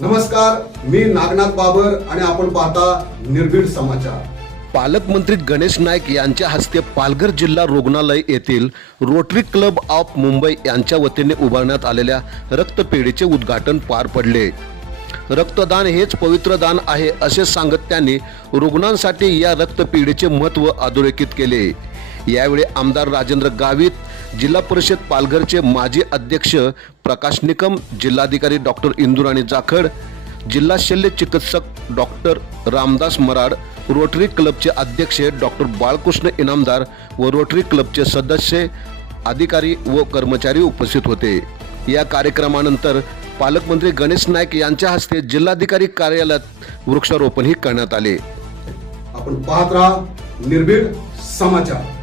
नमस्कार मी नागनाथ बाबर आणि आपण पाहता निर्भीड समाचार. पालकमंत्री गणेश नाईक यांच्या हस्ते पालघर जिल्हा रुग्णालय येथील रोटरी क्लब ऑफ मुंबई यांच्या वतीने उभारण्यात आलेल्या रक्तपेढीचे उद्घाटन पार पडले. रक्तदान हेच पवित्र दान आहे असे सांगत त्यांनी रुग्णांसाठी या रक्तपेढीचे महत्त्व अधोरेखित केले. यावेळी आमदार राजेंद्र गावित जिल्हा परिषद पालघरचे माजी अध्यक्ष प्रकाश निकम जिल्हाधिकारी डॉक्टर इंदुराणी जाखड जिल्हा शल्य चिकित्सक डॉक्टर रामदास मराड रोटरी क्लबचे अध्यक्ष डॉक्टर बाळकृष्ण इनामदार व रोटरी क्लबचे सदस्य अधिकारी व कर्मचारी उपस्थित होते. या कार्यक्रमानंतर पालकमंत्री गणेश नाईक यांच्या हस्ते जिल्हाधिकारी कार्यालयात वृक्षारोपणही करण्यात आले. आपण पाहत राहा निर्भीड समाचार.